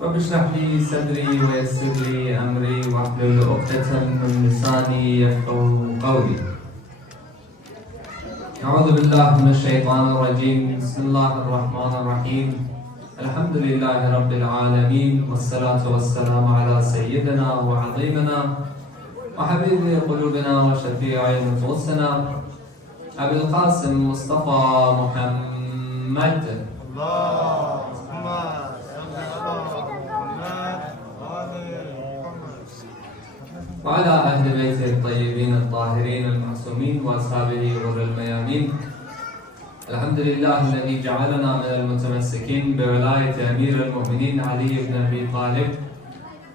رب اشرح لي صدري ويسر لي أمري واحلل عقدة من لساني يفقهوا قولي. أعوذ بالله من الشيطان الرجيم. بسم الله الرحمن الرحيم. الحمد لله رب العالمين والصلاة والسلام على سيدنا وعظيمنا وحبيب قلوبنا وشفيع نفوسنا أبي القاسم مصطفى محمد. وعلى أهل بيته الطيبين الطاهرين المعصومين وأصحابه غر الميامين. الحمد لله الذي جعلنا من المتمسكين بولاية أمير المؤمنين علي بن أبي طالب.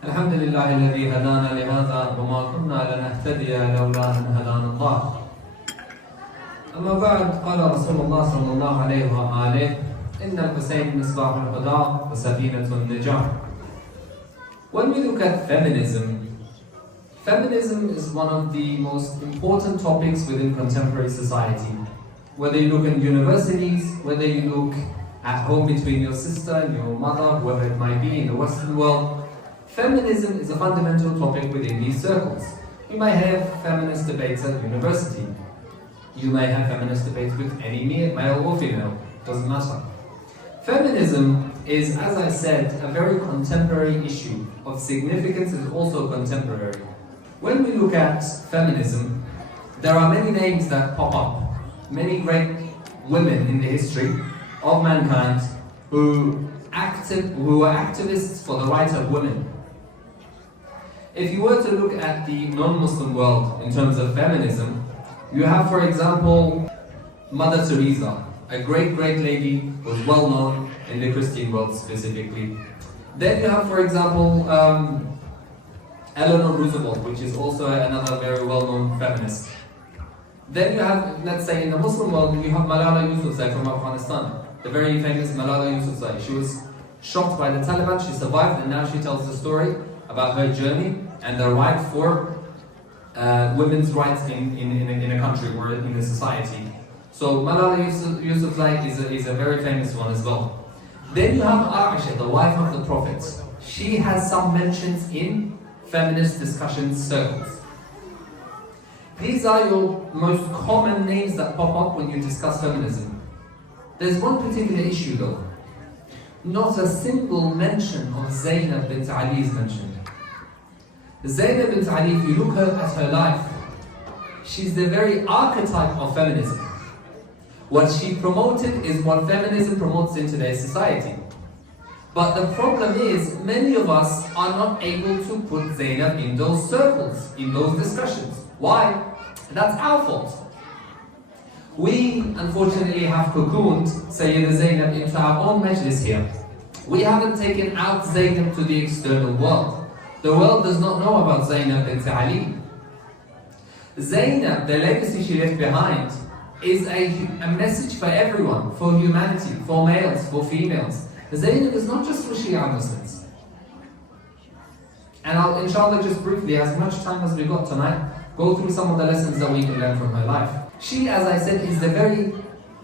الحمد لله الذي هدانا لهذا وما كنا لنهتدي لولا أن هدانا الله. أما بعد، قال رسول الله صلى الله عليه وآله: إن الحسين مصباح الهدى وسفينة النجاح. When we look at feminism is one of the most important topics within contemporary society. Whether you look in universities, whether you look at home between your sister and your mother, whoever it might be in the Western world, feminism is a fundamental topic within these circles. You might have feminist debates at university. You may have feminist debates with any male or female, doesn't matter. Feminism is, as I said, a very contemporary issue. Of significance is also contemporary. When we look at feminism, there are many names that pop up. Many great women in the history of mankind who are activists for the rights of women. If you were to look at the non-Muslim world in terms of feminism, you have, for example, Mother Teresa, a great lady who was well known in the Christian world specifically. Then you have, for example, Eleanor Roosevelt, which is also another very well-known feminist. Then you have, let's say in the Muslim world, you have Malala Yousafzai from Afghanistan, the very famous Malala Yousafzai. She was shot by the Taliban, she survived, and now she tells the story about her journey and the right for women's rights in a country or in a society. So Malala Yousafzai is a very famous one as well. Then you have Aisha, the wife of the Prophet. She has some mentions in feminist discussion circles. These are your most common names that pop up when you discuss feminism. There's one particular issue though. Not a single mention of Zainab bint Ali is mentioned. Zainab bint Ali, if you look at her life, she's the very archetype of feminism. What she promoted is what feminism promotes in today's society. But the problem is, many of us are not able to put Zainab in those circles, in those discussions. Why? That's our fault. We, unfortunately, have cocooned Sayyida Zainab into our own majlis here. We haven't taken out Zainab to the external world. The world does not know about Zainab bint Ali. Zainab, the legacy she left behind, is a message for everyone, for humanity, for males, for females. Zainab is not just for Shia Muslims. And I'll, inshallah, just briefly, as much time as we got tonight, go through some of the lessons that we can learn from her life. She, as I said, is the very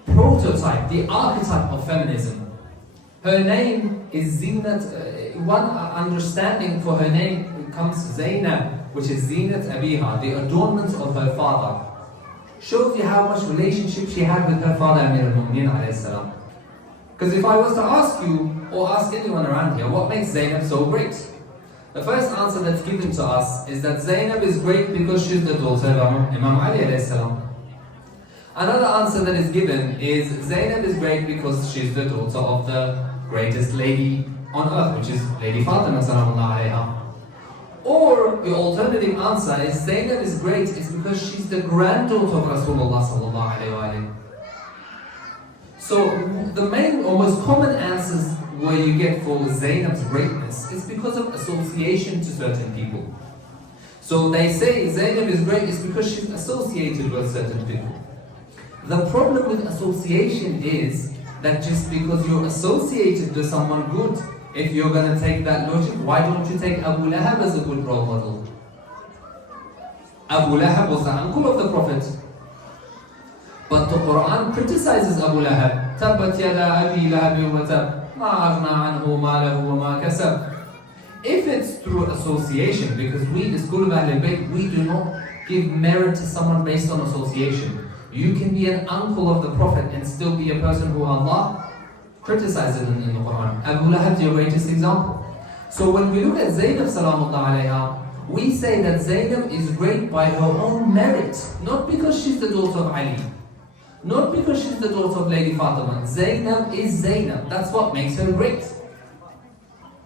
prototype, the archetype of feminism. Her name is Zinat. One understanding for her name comes Zainab, which is Zinat Abiha, the adornment of her father. Shows you how much relationship she had with her father, Amir al-Mu'mineen alayhi salam. Because if I was to ask you, or ask anyone around here, what makes Zainab so great? The first answer that's given to us is that Zainab is great because she's the daughter of Imam Ali alayhi salam. Another answer that is given is Zainab is great because she's the daughter of the greatest lady on earth, which is Lady Fatima sallallahu alayha. Or the alternative answer is Zainab is great is because she's the granddaughter of Rasulullah sallallahu alayhi wa. So the main or most common answers where you get for Zainab's greatness is because of association to certain people. So they say Zainab is great is because she's associated with certain people. The problem with association is that just because you're associated with someone good, if you're going to take that logic, why don't you take Abu Lahab as a good role model? Abu Lahab was the uncle of the Prophet. But the Quran criticizes Abu Lahab. Tabbat yada abi lahabi wa tab. ما أغنى عنه ماله وما كسب. If it's through association, because we, the school of Ahlul Bayt, we do not give merit to someone based on association. You can be an uncle of the Prophet and still be a person who Allah criticizes in the Quran. Abu Lahab is your greatest example. So when we look at Zainab salamullah alayha, we say that Zainab is great by her own merit, not because she's the daughter of Ali, not because she's the daughter of Lady Fatima. Zainab is Zainab. That's what makes her great.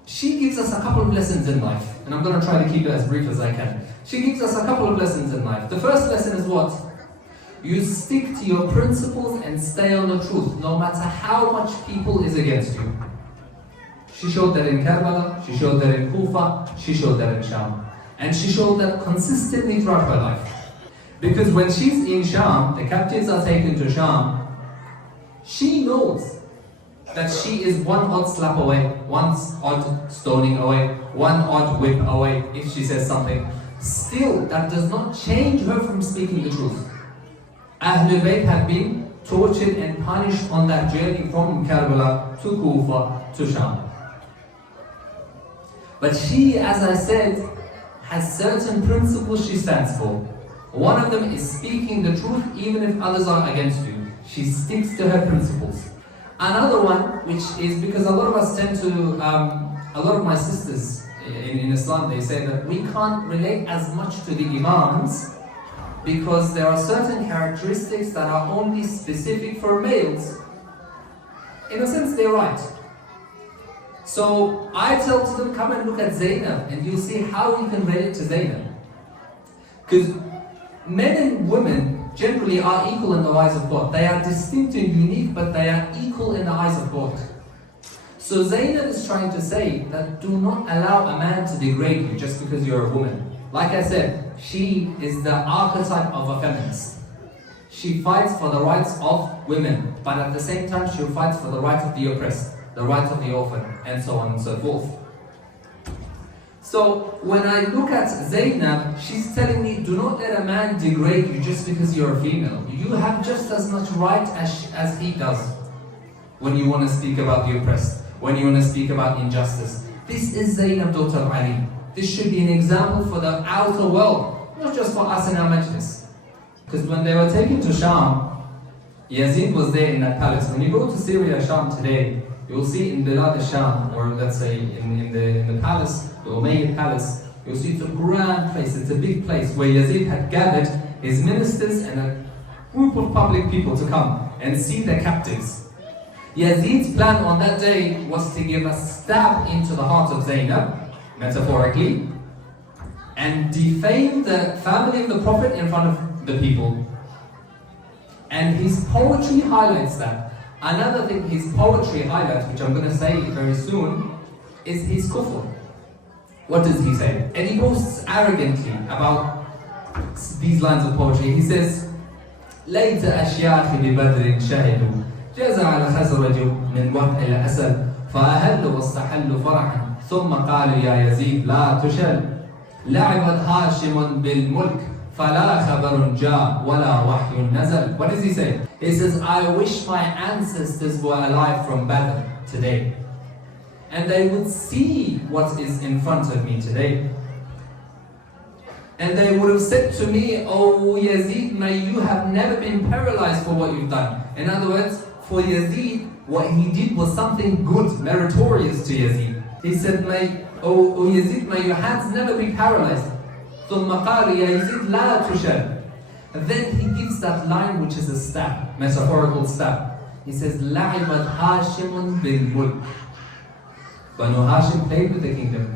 She gives us a couple of lessons in life, and I'm going to try to keep it as brief as I can. She gives us a couple of lessons in life. The first lesson is what? You stick to your principles and stay on the truth, no matter how much people is against you. She showed that in Karbala, she showed that in Kufa, she showed that in Sham. And she showed that consistently throughout her life. Because when she's in Sham, the captives are taken to Sham, she knows that she is one odd slap away, one odd stoning away, one odd whip away if she says something. Still, that does not change her from speaking the truth. Ahlul Bayt have been tortured and punished on that journey from Karbala to Kufa to Sham. But she, as I said, has certain principles she stands for. One of them is speaking the truth even if others are against you. She sticks to her principles. Another one, which is because a lot of us tend to, a lot of my sisters in Islam, they say that we can't relate as much to the Imams because there are certain characteristics that are only specific for males. In a sense, they're right. So I tell to them, come and look at Zainab and you'll see how you can relate to Zainab. Because men and women generally are equal in the eyes of God. They are distinct and unique, but they are equal in the eyes of God. So Zainab is trying to say that do not allow a man to degrade you just because you're a woman. Like I said, she is the archetype of a feminist. She fights for the rights of women, but at the same time she fights for the rights of the oppressed, the rights of the orphan, and so on and so forth. So when I look at Zainab, she's telling me, do not let a man degrade you just because you're a female. You have just as much right as he does when you want to speak about the oppressed, when you want to speak about injustice. This is Zainab, daughter of Ali. This should be an example for the outer world, not just for us in our majlis. Because when they were taken to Sham, Yazid was there in that palace. When you go to Syria, Sham today, you'll see in Bilad al-Sham, or let's say in the palace, the Umayyad palace, you'll see it's a grand place, it's a big place where Yazid had gathered his ministers and a group of public people to come and see the captives. Yazid's plan on that day was to give a stab into the heart of Zainab, metaphorically, and defame the family of the Prophet in front of the people. And his poetry highlights that. Another thing his poetry highlights, which I'm going to say very soon, is his kufr. What does he say? And he boasts arrogantly about these lines of poetry. He says, ليت أشياخي ببدر شهدوا جزع الخزرج من وقع الأسد فأهلوا واستحلوا فرحا ثم قالوا يا يزيد لا تشل لعبت هاشم بالملك فلا خبر جاء ولا وحي نزل. What does he say? He says, I wish my ancestors were alive from Badr today, and they would see what is in front of me today. And they would have said to me, oh Yazid, may you have never been paralyzed for what you've done. In other words, for Yazid, what he did was something good, meritorious to Yazid. He said, oh Yazid, may your hands never be paralyzed. ثم قال يا يزيد لا تشل. And then he gives that line which is a stab, metaphorical stab. He says, لعبت هاشم بالملك. Banu Hashim played with the kingdom.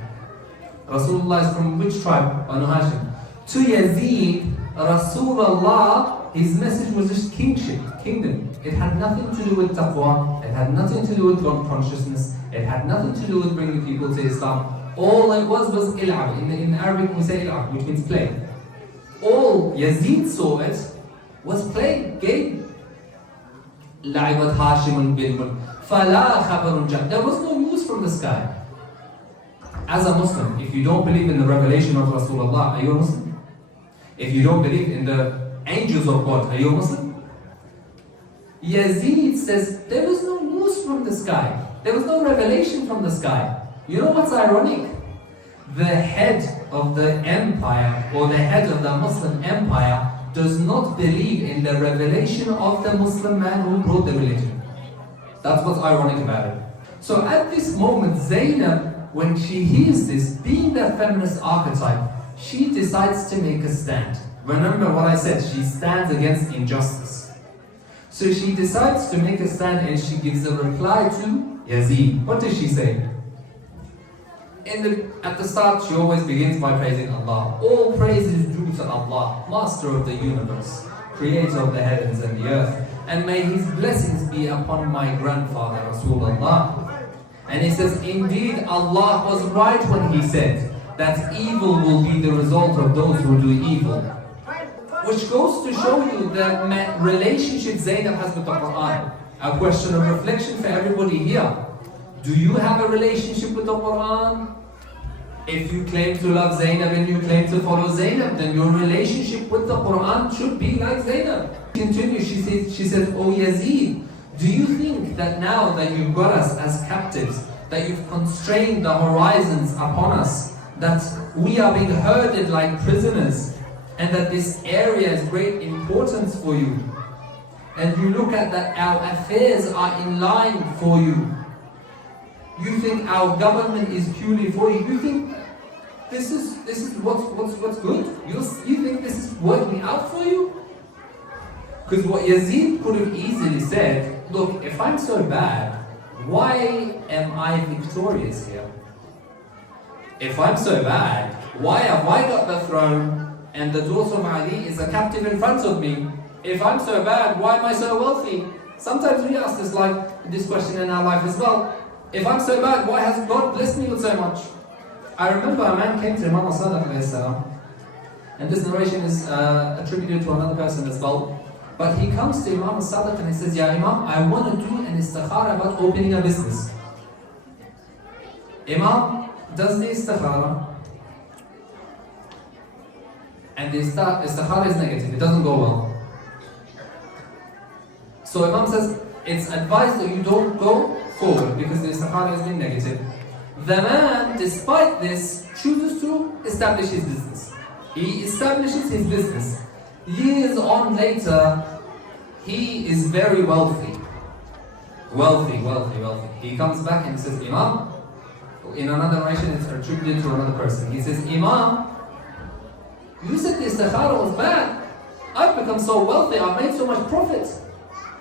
Rasulullah is from which tribe? Banu Hashim. To Yazid, Rasulullah, his message was just kingship, kingdom. It had nothing to do with taqwa, it had nothing to do with God consciousness, it had nothing to do with bringing people to Islam. All it was il'ab. In Arabic we say il'ab, which means play. All Yazid saw it was play, game. لعبت هاشم بالملك فلا خبر جاء. There was no news from the sky. As a Muslim, if you don't believe in the revelation of Rasulullah, are you a Muslim? If you don't believe in the angels of God, are you a Muslim? Yazid says, there was no news from the sky. There was no revelation from the sky. You know what's ironic? The head of the empire, or the head of the Muslim empire, does not believe in the revelation of the Muslim man who brought the religion. That's what's ironic about it. So at this moment, Zainab, when she hears this, being the feminist archetype, she decides to make a stand. Remember what I said, she stands against injustice. So she decides to make a stand and she gives a reply to Yazid. What does she say? At the start, she always begins by praising Allah. All praise is due to Allah, Master of the universe, Creator of the heavens and the earth. And may His blessings be upon my grandfather, Rasulullah. And he says, indeed, Allah was right when He said that evil will be the result of those who do evil. Which goes to show you the relationship Zainab has with the Quran. A question of reflection for everybody here. Do you have a relationship with the Quran? If you claim to love Zainab and you claim to follow Zainab, then your relationship with the Quran should be like Zainab. Continue, she says, "O Yazid, do you think that now that you've got us as captives, that you've constrained the horizons upon us, that we are being herded like prisoners, and that this area is great importance for you, and you look at that our affairs are in line for you, you think our government is purely for you, you think this is what's good? You think this is working out for you?" Because what Yazid could have easily said, look, if I'm so bad, why am I victorious here? If I'm so bad, why have I got the throne and the daughter of Ali is a captive in front of me? If I'm so bad, why am I so wealthy? Sometimes we ask this question in our life as well. If I'm so bad, why has God blessed me with so much? I remember a man came to Imam Sadiq, and this narration is attributed to another person as well. But he comes to Imam Sadiq and he says, "Ya Imam, I want to do an istikhara about opening a business." Imam does the istikhara, and the istikhara is negative, it doesn't go well. So Imam says, it's advised that you don't go forward because the istikhara has been negative. The man, despite this, chooses to establish his business. He establishes his business. Years on later, he is very wealthy. Wealthy. He comes back and says, "Imam," in another narration it's attributed to another person. He says, "Imam, you said the istikhara was bad. I've become so wealthy, I've made so much profit.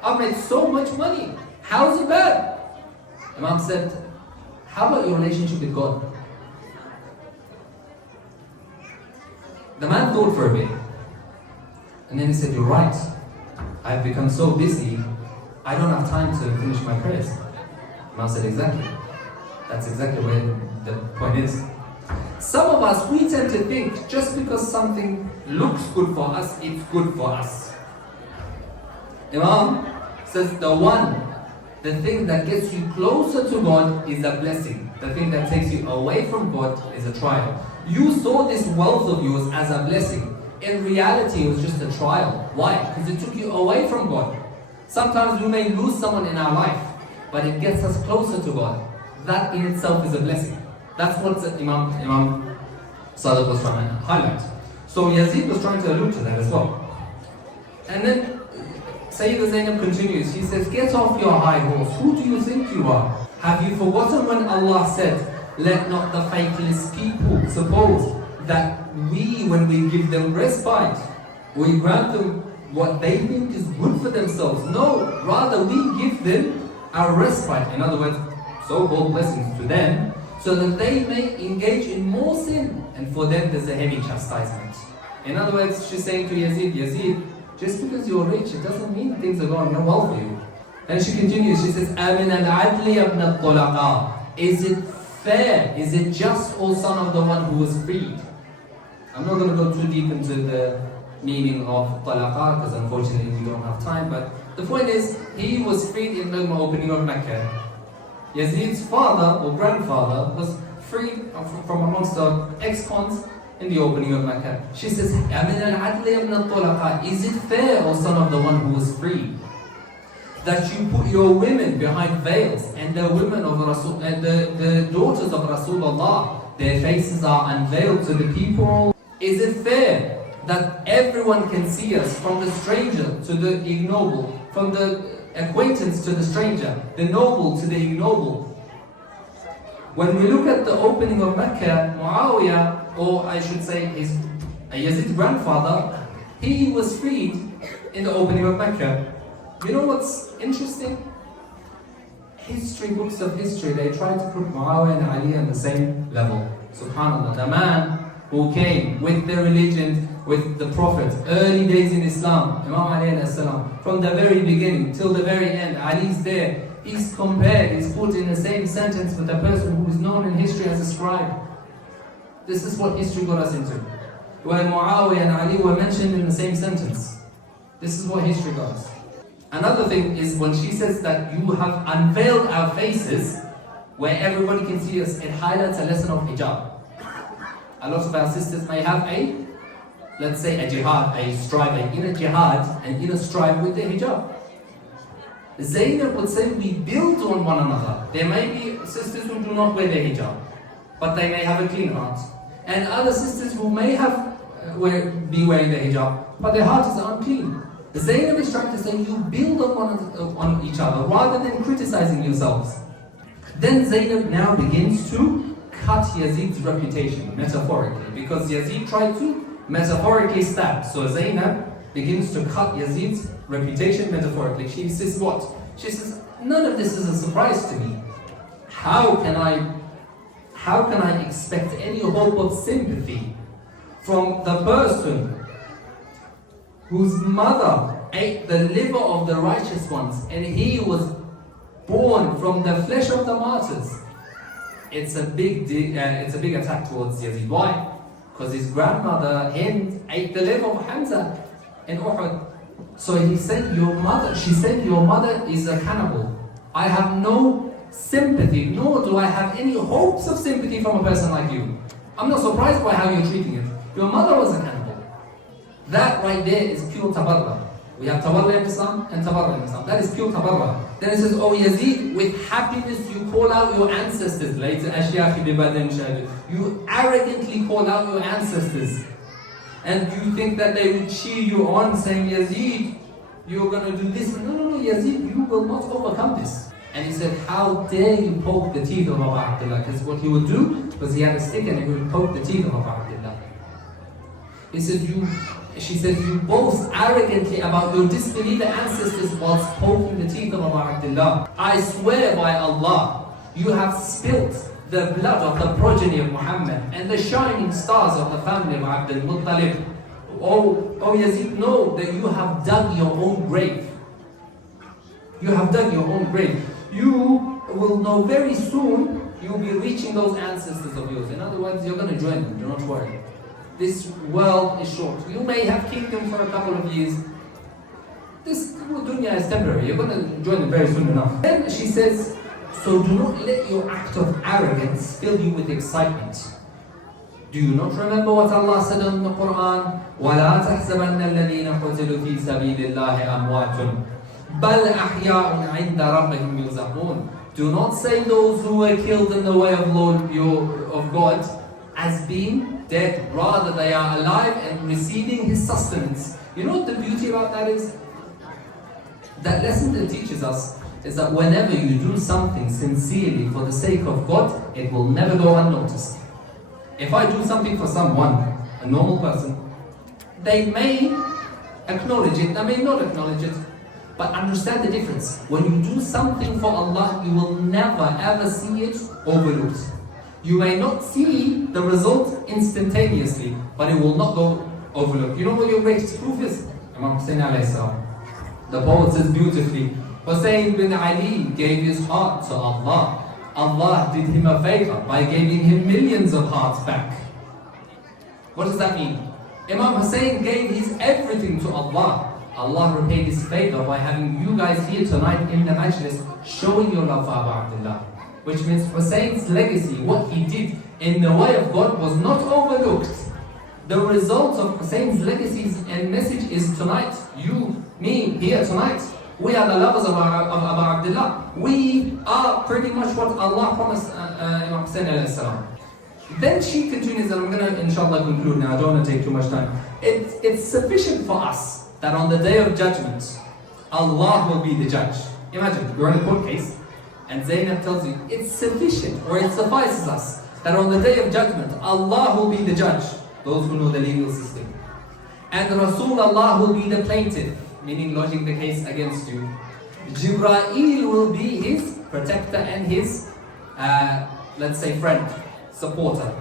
I've made so much money. How is it bad?" Imam said, "How about your relationship with God?" The man thought for a bit. And then he said, "You're right. I've become so busy, I don't have time to finish my prayers." Imam said, "Exactly. That's exactly where the point is." Some of us, we tend to think just because something looks good for us, it's good for us. Imam says the thing that gets you closer to God is a blessing. The thing that takes you away from God is a trial. You saw this wealth of yours as a blessing. In reality, it was just a trial. Why? Because it took you away from God. Sometimes we may lose someone in our life, but it gets us closer to God. That in itself is a blessing. That's what Imam Sadiq was trying to highlight. So Yazid was trying to allude to that as well. And then Sayyidah Zainab continues. She says, "Get off your high horse. Who do you think you are? Have you forgotten when Allah said, 'Let not the faithless people suppose that when we give them respite, we grant them what they think is good for themselves. No, rather we give them a respite,'" in other words, so-called blessings to them, "so that they may engage in more sin, and for them there's a heavy chastisement." In other words, she's saying to Yazid, just because you're rich, it doesn't mean things are going well for you. And she continues, she says, "Amin al-adli ibn al-tulaqa." Is it fair, is it just, O son of the one who was freed? I'm not going to go too deep into the meaning of talaqa because unfortunately we don't have time, but the point is, he was freed in the opening of Mecca. Yazid's father or grandfather was freed from amongst the ex-cons in the opening of Mecca. She says, "Amin al-adli ibn al-tulaqa." Is it fair, O son of the one who was freed? that you put your women behind veils, and the women of Rasul, and the daughters of Rasulullah, their faces are unveiled to the people? Is it fair that everyone can see us, from the stranger to the ignoble, from the acquaintance to the stranger, the noble to the ignoble? When we look at the opening of Mecca, Muawiyah, or I should say his Yazid's grandfather, he was freed in the opening of Mecca. You know what's interesting? History, books of history, they try to put Muawiyah and Ali on the same level. SubhanAllah, the man who came with the religion, with the Prophet, early days in Islam, Imam Ali alayhi salam, from the very beginning till the very end, Ali's there. He's compared, he's put in the same sentence with a person who is known in history as a scribe. This is what history got us into. Where Muawiyah and Ali were mentioned in the same sentence. This is what history got us. Another thing is when she says that you have unveiled our faces where everybody can see us, it highlights a lesson of hijab. A lot of our sisters may have let's say a jihad, a strive, an inner jihad, an inner strive with their hijab. Zainab would say we build on one another. There may be sisters who do not wear their hijab, but they may have a clean heart. And other sisters who may have be wearing their hijab, but their heart is unclean. Zainab is trying to say you build on each other rather than criticizing yourselves. Then Zainab now begins to cut Yazid's reputation, metaphorically, because Yazid tried to metaphorically stab. So Zainab begins to cut Yazid's reputation metaphorically. She says what? She says, none of this is a surprise to me. How can I expect any hope of sympathy from the person whose mother ate the liver of the righteous ones and he was born from the flesh of the martyrs? It's a big attack towards Yazid. Why? Because his grandmother Hind ate the liver of Hamza in Uhud. So she said your mother is a cannibal. I have no sympathy, nor do I have any hopes of sympathy from a person like you. I'm not surprised by how you're treating it. Your mother was a cannibal. That right there is pure tabarra. We have tabarra in Islam and tabarra in Islam. That is pure tabarra. Then it says, oh Yazid, with happiness you call out your ancestors. Later, you arrogantly call out your ancestors. And you think that they will cheer you on saying, Yazid, you're going to do this. No, Yazid, you will not overcome this. And he said, how dare you poke the teeth of Abu Abdullah? Because what he would do was he had a stick and he would poke the teeth of Abu Abdullah. She said, you boast arrogantly about your disbeliever ancestors whilst poking the teeth of Abu Abdullah. I swear by Allah, you have spilt the blood of the progeny of Muhammad and the shining stars of the family of Abdul Muttalib. Oh Yazid, know that you have dug your own grave. You have dug your own grave. You will know very soon you'll be reaching those ancestors of yours. In other words, you're going to join them, do not worry. This world is short. You may have kingdom for a couple of years. This dunya is temporary. You're going to join them very soon enough. Then she says, so do not let your act of arrogance fill you with excitement. Do you not remember what Allah said in the Quran? وَلَا تَحْسَبَنَّ الَّذِينَ قُتِلُوا فِي سَبِيلِ اللَّهِ أَمْوَاتٌ بَلْ أَحْيَاءٌ عِنْدَ رَبِّهِمْ يُرْزَقُونَ. Do not say those who were killed in the way of God as being dead. Rather, they are alive and receiving His sustenance. You know what the beauty about that is? That lesson that teaches us is that whenever you do something sincerely for the sake of God, it will never go unnoticed. If I do something for someone, a normal person, they may acknowledge it, they may not acknowledge it, but understand the difference. When you do something for Allah, you will never ever see it overlooked. You may not see the result instantaneously, but it will not go overlooked. You know what your greatest proof is? Imam Hussein alayhi salam. The poet says beautifully, Hussein bin Ali gave his heart to Allah. Allah did him a favor by giving him millions of hearts back. What does that mean? Imam Hussein gave his everything to Allah. Allah repaid his favor by having you guys here tonight in the majlis showing your love for Abu Abdullah. Which means Hussein's legacy, what he did in the way of God, was not overlooked. The result of Hussein's legacy and message is tonight. You, me, here tonight. We are the lovers of Abu Abdullah. We are pretty much what Allah promised Imam Hussein alayhi salam. Then she continues, and I'm going to inshallah conclude now, I don't want to take too much time. It's sufficient for us that on the day of judgment, Allah will be the judge. Imagine, you're in a court case, and Zainab tells you, it's sufficient, or it suffices us, that on the day of judgment, Allah will be the judge, those who know the legal system. And Rasulullah will be the plaintiff, meaning lodging the case against you. Jibreel will be his protector and his, let's say, friend, supporter.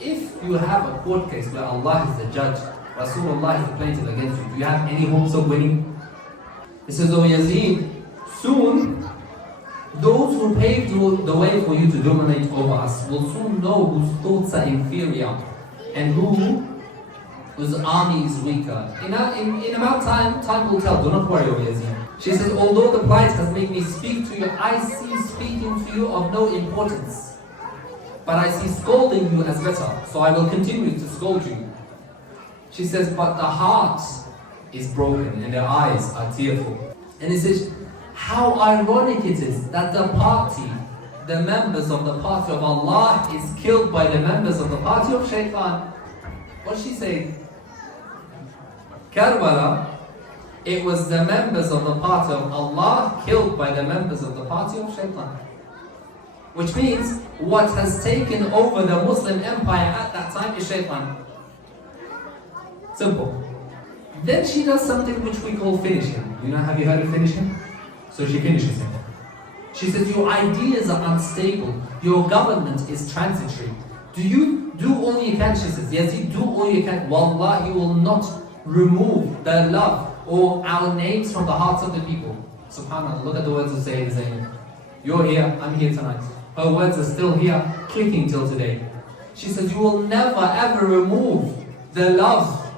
If you have a court case where Allah is the judge, Rasulullah is the plaintiff against you, do you have any hopes of winning? He says, O Yazid, soon those who paved the way for you to dominate over us will soon know whose thoughts are inferior and whose army is weaker. In about time will tell. Do not worry, O Yazid. She says, although the plight has made me speak to you, I see speaking to you of no importance. But I see scolding you as better, so I will continue to scold you. She says, but the heart is broken and their eyes are tearful. And he says, how ironic it is that the members of the party of Allah is killed by the members of the party of Shaitan. What's she saying? Karbala, it was the members of the party of Allah killed by the members of the party of Shaitan. Which means, what has taken over the Muslim empire at that time is Shaitan. Simple. Then she does something which we call finishing. Have you heard of finishing? So she finishes him. She says, your ideas are unstable. Your government is transitory. Do all you can, she says. Yes, you do all you can. Wallah, you will not remove the love or our names from the hearts of the people. SubhanAllah, look at the words of Zainab. You're here, I'm here tonight. Her words are still here, clicking till today. She says, you will never ever remove the love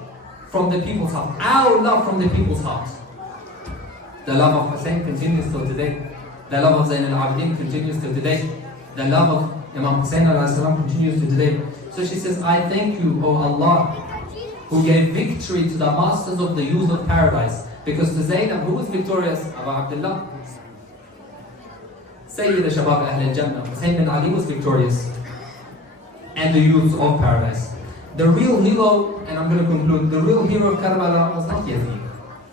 from the people's heart. Our love from the people's heart. The love of Hussein continues till today. The love of Zainab al-Abidin continues till today. The love of Imam Hussein alayhi salam continues till today. So she says, I thank you, O Allah, who gave victory to the masters of the youth of paradise. Because to Zainab, who was victorious? Abu Abdullah. Sayyid al-Shabab Ahl al-Jannah. Hussein bin Ali was victorious. And the youths of paradise. The real hero, and I'm going to conclude, the real hero of Karbala was not Yazid.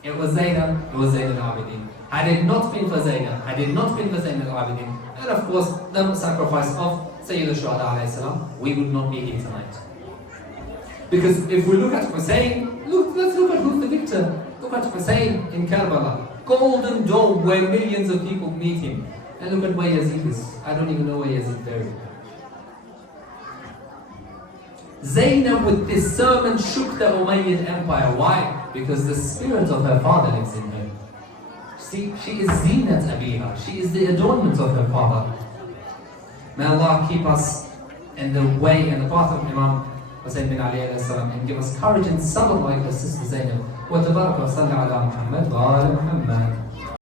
It was Zainab, it was Zainab al-Abidin. Had it not been for Zainab, had it not been for Zainab al-Abidin, and of course the sacrifice of Sayyid al-Shuhada alayhi salam, we would not be here tonight. Because if we look at Hussein, let's look at who's the victor. Look at Hussein in Karbala. Golden Dome where millions of people meet him. And look at where Yazid is. I don't even know where Yazid buried. Zainab with this sermon shook the Umayyad Empire. Why? Because the spirit of her father lives in her. See, she is Zinat Abiha. She is the adornment of her father. May Allah keep us in the way and the path of Imam Hussein bin Ali alayhi salam and give us courage and sabr like her sister Zainab. Wa tabaraka wa salli ala Muhammad wa ala Muhammad.